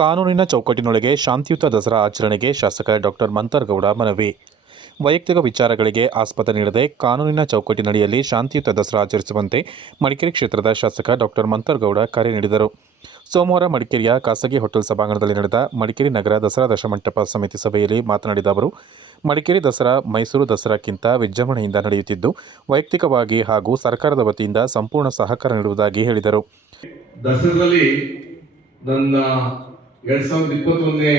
ಕಾನೂನಿನ ಚೌಕಟ್ಟಿನೊಳಗೆ ಶಾಂತಿಯುತ ದಸರಾ ಆಚರಣೆಗೆ ಶಾಸಕ ಡಾಕ್ಟರ್ ಮಂತರ್ಗೌಡ ಮನವಿ. ವೈಯಕ್ತಿಕ ವಿಚಾರಗಳಿಗೆ ಆಸ್ಪದ ನೀಡದೆ ಕಾನೂನಿನ ಚೌಕಟ್ಟಿನಡಿಯಲ್ಲಿ ಶಾಂತಿಯುತ ದಸರಾ ಆಚರಿಸುವಂತೆ ಮಡಿಕೇರಿ ಕ್ಷೇತ್ರದ ಶಾಸಕ ಡಾಕ್ಟರ್ ಮಂತರ್ಗೌಡ ಕರೆ ನೀಡಿದರು. ಸೋಮವಾರ ಮಡಿಕೇರಿಯ ಖಾಸಗಿ ಹೋಟೆಲ್ ಸಭಾಂಗಣದಲ್ಲಿ ನಡೆದ ಮಡಿಕೇರಿ ನಗರ ದಸರಾ ದಶಮಂಟಪ ಸಮಿತಿ ಸಭೆಯಲ್ಲಿ ಮಾತನಾಡಿದ ಅವರು, ಮಡಿಕೇರಿ ದಸರಾ ಮೈಸೂರು ದಸರಾಕ್ಕಿಂತ ವಿಜೃಂಭಣೆಯಿಂದ ನಡೆಯುತ್ತಿದ್ದು, ವೈಯಕ್ತಿಕವಾಗಿ ಹಾಗೂ ಸರ್ಕಾರದ ವತಿಯಿಂದ ಸಂಪೂರ್ಣ ಸಹಕಾರ ನೀಡುವುದಾಗಿ ಹೇಳಿದರು. ದಸರಾದಲ್ಲಿ ನನ್ನ 2021ನೇ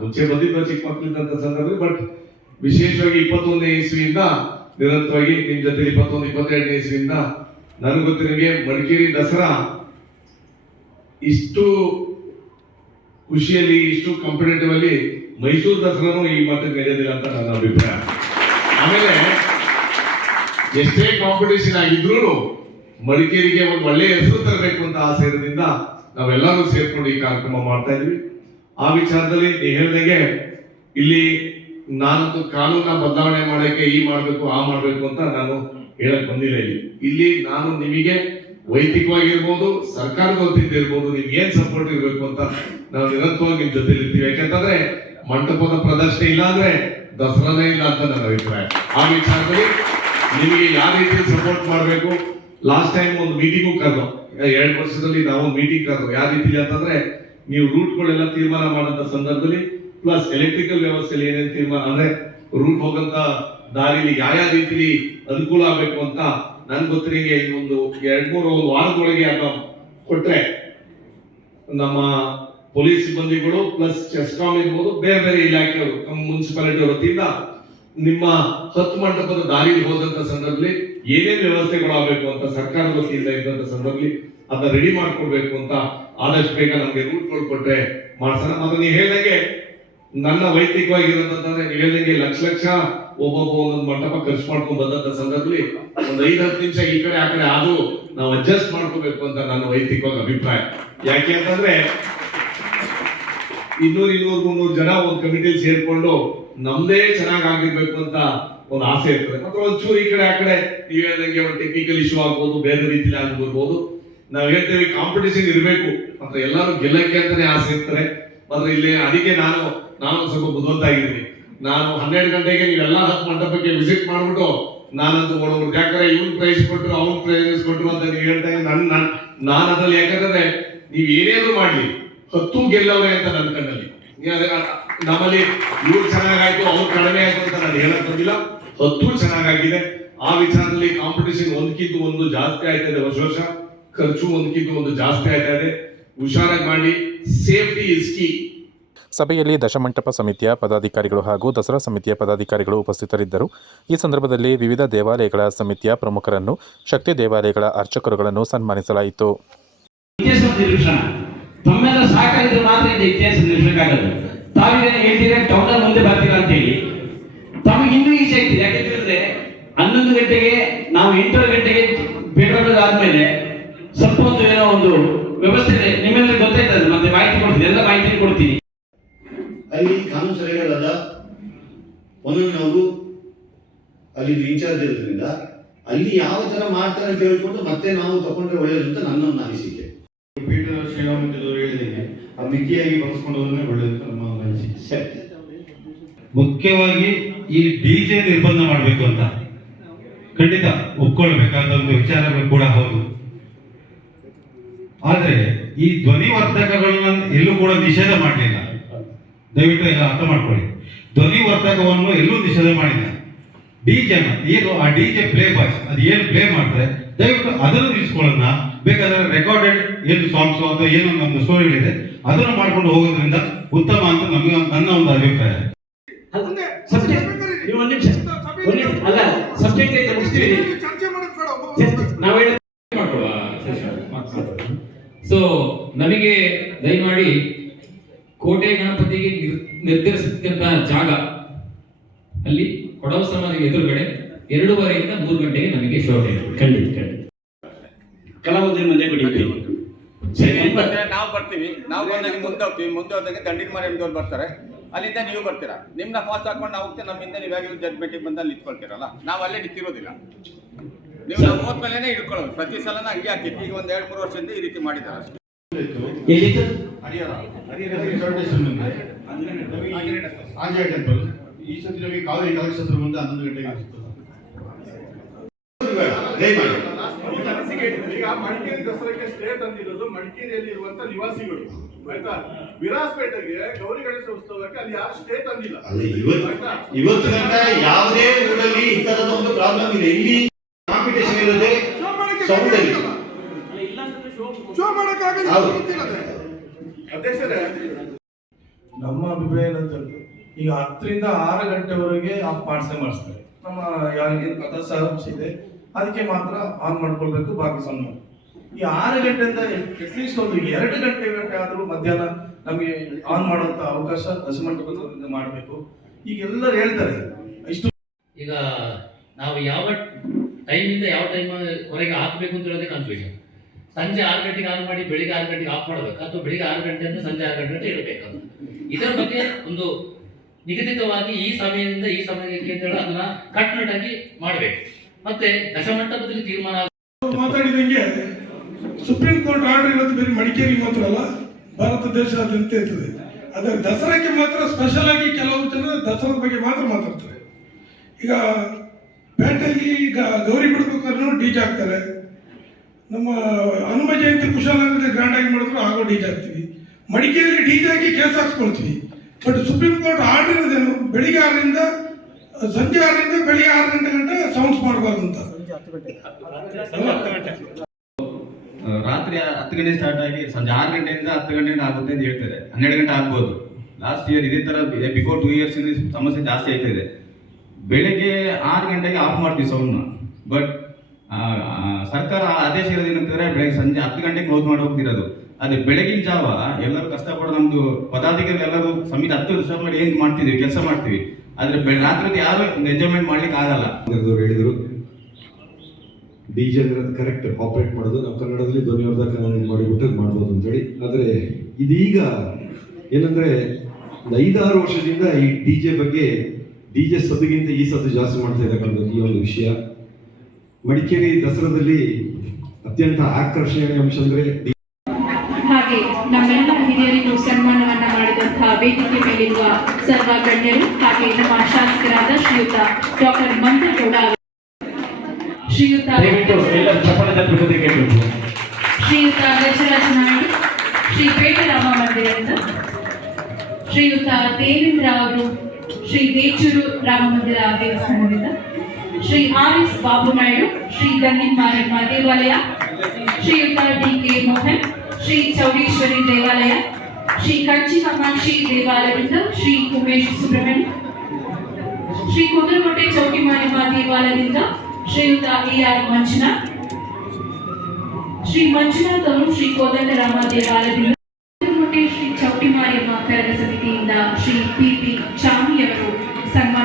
ಮುಂಚೆ ಬಂದಿದ್ದ ಚಿಕ್ಕ ಮಕ್ಕಳಿದ್ದಂತ ಸಂದರ್ಭದಲ್ಲಿ, ಬಟ್ ವಿಶೇಷವಾಗಿ 21ನೇ ಇಸ್ವಿಯಿಂದ ನಿರಂತರವಾಗಿ ನಿಮ್ ಜೊತೆ 22ನೇ ಇಸ್ವಿಯಿಂದ ನನಗೆ ಗೊತ್ತಿರೋಂಗೆ ಮಡಿಕೇರಿ ದಸರಾ ಇಷ್ಟು ಖುಷಿಯಲ್ಲಿ, ಇಷ್ಟು ಕಾಂಪಿಟೇಟಿವ್ ಅಲ್ಲಿ ಮೈಸೂರು ದಸರಾನು ಈ ಮಟ್ಟಕ್ಕೆ ನಡೆಯೋದಿಲ್ಲ ಅಂತ ನನ್ನ ಅಭಿಪ್ರಾಯ. ಆಮೇಲೆ ಎಷ್ಟೇ ಕಾಂಪಿಟೇಷನ್ ಆಗಿದ್ರು ಮಡಿಕೇರಿಗೆ ಒಂದು ಒಳ್ಳೆಯ ಹೆಸರು ತರಬೇಕು ಅಂತ ಆಸೆ ಇರೋದ್ರಿಂದ ನಾವೆಲ್ಲರೂ ಸೇರ್ಕೊಂಡು ಈ ಕಾರ್ಯಕ್ರಮ ಮಾಡ್ತಾ ಇದ್ವಿ. ಆ ವಿಚಾರದಲ್ಲಿ ನೀವು ಹೇಳಿದಂಗೆ ಇಲ್ಲಿ ನಾನು ಕಾನೂನ ಬದಲಾವಣೆ ಮಾಡಕ್ಕೆ ಈ ಮಾಡ್ಬೇಕು ಆ ಮಾಡ್ಬೇಕು ಅಂತ ನಾನು ಹೇಳಕ್ ಬಂದಿಲ್ಲ. ಇಲ್ಲಿ ನಾನು ನಿಮಗೆ ವೈಯಕ್ತಿಕವಾಗಿರ್ಬೋದು, ಸರ್ಕಾರದ ವತಿಯಿಂದ ಇರ್ಬೋದು, ನಿಮ್ಗೆ ಏನ್ ಸಪೋರ್ಟ್ ಇರ್ಬೇಕು ಅಂತ ನಾವು ನಿರಂತರವಾಗಿ ನಿಮ್ ಜೊತೆ ಇರ್ತೀವಿ. ಯಾಕಂತಂದ್ರೆ ಮಂಟಪದ ಪ್ರದರ್ಶನ ಇಲ್ಲ ಅಂದ್ರೆ ದಸರಾನೇ ಇಲ್ಲ ಅಂತ ನನ್ನ ಅಭಿಪ್ರಾಯ. ಆ ವಿಚಾರದಲ್ಲಿ ನಿಮಗೆ ಯಾವ ರೀತಿ ಸಪೋರ್ಟ್ ಮಾಡಬೇಕು, ಲಾಸ್ಟ್ ಟೈಮ್ ಒಂದು ಮೀಟಿಂಗು ಕರೆದು 2 ವರ್ಷದಲ್ಲಿ ನಾವು ಒಂದು ಮೀಟಿಂಗ್ ಕರೆದು ಯಾವ ರೀತಿ ಅಂತಂದ್ರೆ, ನೀವು ರೂಟ್ಗಳೆಲ್ಲ ತೀರ್ಮಾನ ಮಾಡಂತ ಸಂದರ್ಭದಲ್ಲಿ ಪ್ಲಸ್ ಎಲೆಕ್ಟ್ರಿಕಲ್ ವ್ಯವಸ್ಥೆಯಲ್ಲಿ ಏನೇನು ತೀರ್ಮಾನ ಅಂದ್ರೆ ರೂಟ್ ಹೋಗಂತ ದಾರಿಲಿ ಯಾವ ರೀತಿಲಿ ಅನುಕೂಲ ಆಗಬೇಕು ಅಂತ ನನ್ ಗೊತ್ತಿರಿಗೆ ಒಂದು 2-3 ವಾರದೊಳಗೆ ಅದನ್ನ ಕೊಟ್ರೆ ನಮ್ಮ ಪೊಲೀಸ್ ಸಿಬ್ಬಂದಿಗಳು ಪ್ಲಸ್ ಚೆಸ್ಕಾಂ ಇರ್ಬೋದು, ಬೇರೆ ಬೇರೆ ಇಲಾಖೆಯವರು, ನಮ್ಮ ಮುನ್ಸಿಪಾಲಿಟಿ ವತಿಯಿಂದ ನಿಮ್ಮ 10 ಮಂಟಪದ ದಾರಿಲಿ ಹೋದಂತ ಸಂದರ್ಭದಲ್ಲಿ ಏನೇನು ವ್ಯವಸ್ಥೆಗಳು ಆಗಬೇಕು ಅಂತ ಸರ್ಕಾರದ ವತಿಯಿಂದ ಇದ್ದಂತ ಸಂದರ್ಭದಲ್ಲಿ ಅದನ್ನ ರೆಡಿ ಮಾಡ್ಕೊಡ್ಬೇಕು ಅಂತ ಆದಷ್ಟು ಬೇಗ ನಮ್ಗೆ ರೂಟ್ಗಳು ಕೊಟ್ರೆ ಮಾಡ್ಸೋಣ. ಮತ್ತೆ ನೀವು ಹೇಳಿದಂಗೆ ನನ್ನ ವೈಯಕ್ತಿಕವಾಗಿರೋದಂತಂದ್ರೆ, ನೀವು ಹೇಳಿದಂಗೆ ಲಕ್ಷ ಒಬ್ಬೊಬ್ಬ ಒಂದೊಂದು ಮಂಟಪ ಖರ್ಚು ಮಾಡ್ಕೊಂಡು ಬಂದಂತ ಸಂದರ್ಭದಲ್ಲಿ ಒಂದು 5-10 ನಿಮಿಷ ಈ ಕಡೆ ಆ ಕಡೆ ಆದ್ರೂ ನಾವು ಅಡ್ಜಸ್ಟ್ ಮಾಡ್ಕೋಬೇಕು ಅಂತ ನನ್ನ ವೈಯಕ್ತಿಕವಾಗಿ ಅಭಿಪ್ರಾಯ. ಯಾಕೆ ಅಂತಂದ್ರೆ 200-300 ಜನ ಒಂದು ಕಮಿಟಿಯಲ್ಲಿ ಸೇರ್ಕೊಂಡು ನಮ್ದೇ ಚೆನ್ನಾಗಿ ಆಗಿರ್ಬೇಕು ಅಂತ ಒಂದು ಆಸೆ ಇರ್ತದೆ. ಮತ್ತೆ ಒಂಚೂರು ಈ ಕಡೆ ಆ ಕಡೆ ನೀವು ಹೇಳ್ದಂಗೆ ಒಂದು ಟೆಕ್ನಿಕಲ್ ಇಶ್ಯೂ ಆಗ್ಬೋದು, ಬೇರೆ ರೀತಿಯಲ್ಲಿ ಆಗ್ಬೋದು. ನಾವು ಹೇಳ್ತೇವೆ ಕಾಂಪಿಟೇಷನ್ ಇರಬೇಕು, ಮತ್ತೆ ಎಲ್ಲರೂ ಗೆಲ್ಲಕ್ಕೆ ಅಂತಾನೆ ಆಸೆ ಇರ್ತಾರೆ. ಮತ್ತೆ ಇಲ್ಲಿ ಅದಕ್ಕೆ ನಾನು ಸ್ವಲ್ಪ ಬುದ್ಧಿವಂತ ಆಗಿದ್ದೀನಿ. ನಾನು 12 ಗಂಟೆಗೆ ನೀವೆಲ್ಲ 10 ಮಂಟಪಕ್ಕೆ ವಿಸಿಟ್ ಮಾಡ್ಬಿಟ್ಟು ನಾನಂತೂ ಓಡೋದು, ಯಾಕಂದ್ರೆ ಇವ್ನ್ ಪ್ರೈಸ್ ಕೊಟ್ಟರು ಅವ್ನ್ ಪ್ರೈಸ್ ಕೊಟ್ಟರು ಅಂತ ನೀವು ಹೇಳ್ತಾ ನಾನು ಅದ್ರಲ್ಲಿ, ಯಾಕಂದ್ರೆ ನೀವ್ ಏನೇನು ಮಾಡ್ಲಿ 10 ಗೆಲ್ಲವ್ರೆ ಅಂತ ನನ್ನ ಕಣ್ಣಲ್ಲಿ. ನಮ್ಮಲ್ಲಿ ಇವ್ರು ಚೆನ್ನಾಗಾಯ್ತು ಅವ್ರು ಕಡಿಮೆ ಆಯ್ತು ಅಂತ ನಾನು ಹೇಳಕ್ ಬಂದಿಲ್ಲ, 10 ಚೆನ್ನಾಗಾಗಿದೆ. ಆ ವಿಚಾರದಲ್ಲಿ ಕಾಂಪಿಟೇಷನ್ ಒಂದಕ್ಕಿಂತ ಒಂದು ಜಾಸ್ತಿ ಆಯ್ತಾ ಇದೆ, ವರ್ಷ ಖರ್ಚು ಒಂದಕ್ಕಿಂತ ಒಂದು ಜಾಸ್ತಿ ಆಯ್ತಾ ಇದೆ. ಹುಷಾರಾಗಿ ಮಾಡಿ, ಸೇಫ್ಟಿ ಇಸ್ ಕೀ. ಸಭೆಯಲ್ಲಿ ದಶಮಂಟಪ ಸಮಿತಿಯ ಪದಾಧಿಕಾರಿಗಳು ಹಾಗೂ ದಸರಾ ಸಮಿತಿಯ ಪದಾಧಿಕಾರಿಗಳು ಉಪಸ್ಥಿತರಿದ್ದರು. ಈ ಸಂದರ್ಭದಲ್ಲಿ ವಿವಿಧ ದೇವಾಲಯಗಳ ಸಮಿತಿಯ ಪ್ರಮುಖರನ್ನು, ಶಕ್ತಿ ದೇವಾಲಯಗಳ ಅರ್ಚಕರುಗಳನ್ನು ಸನ್ಮಾನಿಸಲಾಯಿತು. ತಮ್ಮೆಲ್ಲ ಸಹಕಾರಿದ್ರೆ ಮಾತ್ರ ಇದು ಇತಿಹಾಸ ನಿಲ್ಲಿಸಕ್ಕಾಗಲ್ಲ. ತಾವೀಗ ಹೇಳ್ತೀರಾ ಟೌನಲ್ಲಿ ಮುಂದೆ ಬರ್ತೀರಾ ಅಂತ ಹೇಳಿ, ತಮಗೆ ಇನ್ನೂ ಈಸಿ ಆಗ್ತಿದೆ. ಯಾಕೆ ಹೇಳಿದ್ರೆ 11 ಗಂಟೆಗೆ ನಾವು 8 ಗಂಟೆಗೆ ಪೆಟ್ರೋಲ್ ಆದ್ಮೇಲೆ ಸ್ವಲ್ಪ ಒಂದು ಏನೋ ಒಂದು ವ್ಯವಸ್ಥೆ ನಿಮ್ಮೆಲ್ಲ ಗೊತ್ತಾಯ್ತದೆ, ಮತ್ತೆ ಮಾಹಿತಿ ಕೊಡ್ತೀನಿ, ಎಲ್ಲ ಮಾಹಿತಿ ಕೊಡ್ತೀನಿ. ಅಲ್ಲಿ ಕಾನೂನು ಸಲಹೆಗಾರರಾದ ಒಂದೊಂದು ಅಲ್ಲಿ ಇನ್ಚಾರ್ಜ್ ಇರೋದ್ರಿಂದ ಅಲ್ಲಿ ಯಾವ ತರ ಮಾಡ್ತಾರೆ ಅಂತ ಹೇಳ್ಕೊಂಡು ಮತ್ತೆ ನಾವು ತಗೊಂಡ್ರೆ ಒಳ್ಳೇದು ಅಂತ ನನ್ನ ಒಂದು ಅನಿಸಿಕೆ. ಪೀಠದ ಶ್ರೀರಾಮಚಂದ್ರರು ಹೇಳಿದ್ದೇನೆ, ಆ ಮಿತಿಯಾಗಿ ಬಳಸ್ಕೊಂಡು ಹೋದ್ರೆ ಒಳ್ಳೇದು ನಮ್ಮ ಅನಿಸಿಕೆ. ಮುಖ್ಯವಾಗಿ ಈ ಡಿಜೆ ನಿರ್ಬಂಧ ಮಾಡಬೇಕು ಅಂತ ಖಂಡಿತ ಒಪ್ಕೊಳ್ಬೇಕಾದ ಒಂದು ವಿಚಾರಗಳು ಕೂಡ ಹೌದು. ಆದ್ರೆ ಈ ಧ್ವನಿವರ್ಧಕಗಳನ್ನ ಎಲ್ಲೂ ಕೂಡ ನಿಷೇಧ ಮಾಡಲಿಲ್ಲ. ದಯವಿಟ್ಟು ಎಲ್ಲ ಅರ್ಥ ಮಾಡ್ಕೊಳ್ಳಿ, ಧ್ವನಿವರ್ಧಕವನ್ನು ಎಲ್ಲೂ ನಿಷೇಧ ಮಾಡಿಲ್ಲ. ಡಿಜೆನ ಏನು ಆ ಡಿಜೆ ಪ್ಲೇ ಬಾಯ್ಸ್ ಅದು ಏನು ಪ್ಲೇ ಮಾಡ್ತಾರೆ ದಯವಿಟ್ಟು ಅದನ್ನು ನಿಲ್ಲಿಸ್ಕೊಳ್ಳೋಣ. ಬೇಕಾದ್ರೆ ರೆಕಾರ್ಡೆಡ್ ಏನು ಸಾಂಗ್ಸ್ ಅಥವಾ ಏನು ನಮ್ಮ ಸ್ಟೋರಿಗಳಿದೆ ಅದನ್ನು ಮಾಡ್ಕೊಂಡು ಹೋಗೋದ್ರಿಂದ ಉತ್ತಮ ಅಂತ ನನ್ನ ಒಂದು ಅಭಿಪ್ರಾಯ. ಸೊ ನಮಗೆ ದಯಮಾಡಿ ಕೋಟೆ ಗಣಪತಿಗೆ ನಿರ್ಧರಿಸಿದಂತಹ ಜಾಗ ಅಲ್ಲಿ ಕೊಡವ ಸಮಾಧಿಗೆ ಎದುರುಗಡೆ 2:30ರಿಂದ 3 ಗಂಟೆಗೆ ನಮಗೆ ಶೋ ಇದೆ. ಖಂಡಿತ ಕಲಾವಿದರ ಮನೆ ಬಿಡಿ. ನಾವು ಬರ್ತೀವಿ, ನಾವು ಬಂದಾಗ ಮುಂದೆ ಹೋದಾಗ ದಂಡಿನ ಮನೆ ಎಂದವ್ರು ಬರ್ತಾರೆ, ಅಲ್ಲಿಂದ ನೀವು ಬರ್ತೀರಾ. ನಿಮ್ನ ಫಾಸ್ಟ್ ಹಾಕೊಂಡು ನಾವು ಹೋಗ್ತೀವಿ, ನಮ್ಮಿಂದ ನೀವಾಗ ಜಡ್ಮೆಂಟಿಗೆ ಬಂದು ಅಲ್ಲಿ ನಿಂತ್ಕೊಳ್ತೀರಲ್ಲ, ನಾವು ಅಲ್ಲೇ ನಿಂತಿರೋದಿಲ್ಲ. ನೀವು ನಾವು ಹೋದ್ಮೇಲೆ ಇಟ್ಕೊಳ್ಳೋದು. ಪ್ರತಿ ಸಲನ ಹಂಗೆ ಹಾಕಿತ್ತು. ಈಗ ಒಂದು 2-3 ವರ್ಷದಿಂದ ಈ ರೀತಿ ಮಾಡಿದ್ದಾರೆ. ಆಂಜನೇಯ ಟೆಂಪಲ್ ಈ ಸತಿ ನಮಗೆ ಕಾವೇರಿ ಕಲೆಕ್ಷನ್ ಮುಂದೆ 11 ಗಂಟೆಗೆ ದಯಮಾಡಿ ಈಗ ಅನಿಸಿಕೆ ಇರ್ತದೆ. ಈಗ ಮಡಿಕೇರಿ ದಸರಾಕ್ಕೆ ಸ್ಟೇ ತಂದಿರೋದು ಮಡಿಕೇರಿಯಲ್ಲಿ ಇರುವಂತ ನಿವಾಸಿಗಳು ಆಯ್ತಾ. ವಿರಾಜಪೇಟೆಗೆ ಗೌರಿ ಗಣೇಶ ಉತ್ಸವಕ್ಕೆ ಅಲ್ಲಿ ಯಾರು ಸ್ಟೇ ತಂದಿಲ್ಲ. ಅಲ್ಲ, ಇವತ್ತು ಗಂಟ ಯಾವುದೇ ಊರಲ್ಲಿ ಈ ತರದ ಒಂದು ಪ್ರಾಬ್ಲಮ್ ಇಲ್ಲ. ಇಲ್ಲಿ ಕಾಂಪಿಟೇಷನ್ ಇರೋದೇ ಸೌಂಡ್ ಅಲ್ಲಿ. ಹೌದು. ಅಧ್ಯಕ್ಷರೇ, ನಮ್ಮ ಅಭಿಪ್ರಾಯ ಏನಂತಂದ್ರೆ ಈಗ 10 ರಿಂದ 6 ಗಂಟೆವರೆಗೆ ಆಫ್ ಮಾಡಿಸ್ತಾರೆ. ನಮ್ಮ ಏನು ಕಥಾ ಸಾರಾಂಶ ಇದೆ ಅದಕ್ಕೆ ಮಾತ್ರ ಆನ್ ಮಾಡ್ಕೊಳ್ಬೇಕು, ಬಾಕಿ ಸಣ್ಣ ಈ 6 ಗಂಟೆಯಿಂದ ಅಟ್ಲೀಸ್ಟ್ ಒಂದು 2 ಗಂಟೆ ಆದರೂ ಮಧ್ಯಾಹ್ನ ನಮಗೆ ಆನ್ ಮಾಡುವಂತ ಅವಕಾಶ ದಶಮಂಟಪದಿಂದ ಮಾಡಬೇಕು. ಈಗ ಎಲ್ಲರೂ ಹೇಳ್ತಾರೆ ಇಷ್ಟು. ಈಗ ನಾವು ಯಾವ ಟೈಮಿಂದ ಯಾವ ಟೈಮ್ ವರೆಗೆ ಹಾಕಬೇಕು ಅಂತ ಹೇಳೋದೇ ಕನ್ಫ್ಯೂಷನ್. ಸಂಜೆ 6 ಗಂಟೆಗೆ ಆನ್ ಮಾಡಿ ಬೆಳಿಗ್ಗೆ 6 ಗಂಟೆಗೆ ಆಫ್ ಮಾಡಬೇಕು, ಅಥವಾ ಬೆಳಿಗ್ಗೆ 6 ಗಂಟೆಯಿಂದ ಸಂಜೆ 6 ಗಂಟೆ ಇಡಬೇಕು. ಇದರ ಬಗ್ಗೆ ಒಂದು ನಿಗದಿತವಾಗಿ ಈ ಸಮಯದಿಂದ ಈ ಸಮಯಕ್ಕೆ ಅಂತ ಹೇಳಿ ಅದನ್ನ ಕಟ್ಟುನಿಟ್ಟಾಗಿ ಮಾಡಬೇಕು. ಮತ್ತೆ ದಶಮಂಟಪದಲ್ಲಿ ತೀರ್ಮಾನ ಮಾತಾಡಿದಂಗೆ ಸುಪ್ರೀಂ ಕೋರ್ಟ್ ಆರ್ಡರ್ ಇರೋದು ಬರೀ ಮಡಿಕೇರಿ ಮಾತ್ರ ಅಲ್ಲ, ಭಾರತ ದೇಶಾದ್ಯಂತ ಇರ್ತದೆ. ಆದರೆ ದಸರಾಕ್ಕೆ ಮಾತ್ರ ಸ್ಪೆಷಲ್ ಆಗಿ ಕೆಲವು ಜನ ದಸರಾದ ಬಗ್ಗೆ ಮಾತ್ರ ಮಾತಾಡ್ತಾರೆ. ಈಗ ಪೇಟೆಯಲ್ಲಿ ಈಗ ಗೌರಿ ಬಿಡ್ಬೇಕಾದ್ರೂ ಡಿಜೆ ಹಾಕ್ತಾರೆ. ನಮ್ಮ ಹನುಮ ಜಯಂತಿ ಕುಶಾಲನಗರದಲ್ಲಿ ಗ್ರ್ಯಾಂಡ್ ಆಗಿ ಮಾಡಿದ್ರು ಆಗೋ ಡಿಜೆ ಹಾಕ್ತೀವಿ. ಮಡಿಕೇರಿಯಲ್ಲಿ ಡಿಜೆ ಹಾಕಿ ಕೇಸ್ ಹಾಕ್ಸ್ಕೊಳ್ತೀವಿ. ಬಟ್ ಸುಪ್ರೀಂ ಕೋರ್ಟ್ ಆರ್ಡರ್ ಇರೋದೇನು ಬೆಳಿಗ್ಗೆ 6 ರಿಂದ ಸಂಜೆ 6 ರಿಂದ ಬೆಳಿಗ್ಗೆ 6 ಗಂಟೆ ಗಂಟೆ ಸೌಂಡ್ಸ್ ಮಾಡಬಾರ್ದು ಅಂತ. ರಾತ್ರಿ 10 ಗಂಟೆ ಸ್ಟಾರ್ಟ್ ಆಗಿ ಸಂಜೆ 6 ಗಂಟೆಯಿಂದ 10 ಗಂಟೆಯಿಂದ ಆಗುತ್ತೆ ಅಂತ ಹೇಳ್ತಾರೆ. 12 ಗಂಟೆ ಆಗ್ಬೋದು. ಲಾಸ್ಟ್ ಇಯರ್ ಇದೇ ತರ ಬಿಫೋರ್ 2 ಇಯರ್ಸ್ ಸಮಸ್ಯೆ ಜಾಸ್ತಿ ಆಯ್ತಾ ಇದೆ. ಬೆಳಿಗ್ಗೆ 6 ಗಂಟೆಗೆ ಆಫ್ ಮಾಡ್ತೀವಿ ಸೌಂಡ್ನ. ಬಟ್ ಸರ್ಕಾರ ಆದೇಶ ಇರೋದೇನಂತಂದ್ರೆ ಬೆಳಗ್ಗೆ ಸಂಜೆ 10 ಗಂಟೆ ಕ್ಲೋಸ್ ಮಾಡಿ ಹೋಗ್ತಿರೋದು. ಅದೇ ಬೆಳಗಿನ ಜಾವ ಎಲ್ಲರೂ ಕಷ್ಟಪಟ್ಟು ನಮ್ದು ಪದಾಧಿಕಾರಿಗಳು ಎಲ್ಲರೂ ಸಮಿತಿ 10 ವರ್ಷ ಮಾಡಿ ಏನ್ ಮಾಡ್ತಿದ್ವಿ, ಕೆಲಸ ಮಾಡ್ತೀವಿ. ಆದ್ರೆ ರಾತ್ರಿ ಯಾರು ಎಂಜಾಯ್ಮೆಂಟ್ ಮಾಡ್ಲಿಕ್ಕೆ ಆಗಲ್ಲ. ಹೇಳಿದರು ಡಿಜೆ ಅಂದ್ರೆ ಕರೆಕ್ಟ್ ಆಪರೇಟ್ ಮಾಡೋದು ನಾವು ಕನ್ನಡದಲ್ಲಿ ಧ್ವನಿವರ್ಧಕ ಮಾಡಿಬಿಟ್ಟು ಮಾಡ್ಬೋದು ಅಂತೇಳಿ. ಆದರೆ ಇದೀಗ ಏನಂದ್ರೆ 5-6 ವರ್ಷದಿಂದ ಈ ಡಿಜೆ ಬಗ್ಗೆ ಡಿಜೆ ಸದ್ದುಗಿಂತ ಈ ಸದ್ದು ಜಾಸ್ತಿ ಮಾಡ್ತಾ ಇದ್ದಕ್ಕಂಥ ಈ ಒಂದು ವಿಷಯ. ಮಡಿಕೇರಿ ದಸರಾದಲ್ಲಿ ಅತ್ಯಂತ ಆಕರ್ಷಣೀಯ ಅಂಶ ಅಂದ್ರೆ ಹಾಗೆ ನಮ್ಮೆಲ್ಲ ಹಿರಿಯರಿಗೂ ಸನ್ಮಾನವನ್ನ ಮಾಡಿದಂತಹ ವೇದಿಕೆ ಮೇಲಿರುವ ಸರ್ವ ಗಣ್ಯರು ಹಾಗೆ ನಮ್ಮ ಶಾಸಕರಾದ ಶ್ರೀಯುತ ಡಾಕ್ಟರ್ ಮಂತರಗೌಡ, ಶ್ರೀಯುತ ಗಜರಾಜ ನಾಯ್ಡು, ಶ್ರೀ ಪೇಟೆ ರಾಮ ಮಂದಿರದಿಂದ, ಶ್ರೀಯುತ ದೇವೇಂದ್ರ ಅವರು ಶ್ರೀ ದೇಚೂರು ರಾಮ ಮಂದಿರ ದೇವಸ್ಥಾನದಿಂದ, ಶ್ರೀ ಆರ್.ಎಸ್. ಬಾಬು ನಾಯ್ಡು ಶ್ರೀ ದನ್ನಿಮಾರಮ್ಮ ದೇವಾಲಯ, ಶ್ರೀಯುತ ಡಿ.ಕೆ. ಮೋಹನ್ ಶ್ರೀ ಚೌಡೇಶ್ವರಿ ದೇವಾಲಯ, ಶ್ರೀ ಕಂಚಿ ಕಾಮಾಕ್ಷಿ ದೇವಾಲಯದಿಂದ ಶ್ರೀ ಉಮೇಶ್ ಸುಬ್ರಹ್ಮಣ್ಯ, ಶ್ರೀ ಕುದುರಕೋಟೆ ಚೌಟಿಮಾರಮ್ಮ ದೇವಾಲಯದಿಂದ ಶ್ರೀಯುತ ಎ.ಆರ್. ಮಂಜುನಾಥ್, ಶ್ರೀ ಮಂಜುನಾಥ್ ಅವರು ಶ್ರೀ ಕೋದಂಡರಾಮ ದೇವಾಲಯದಿಂದ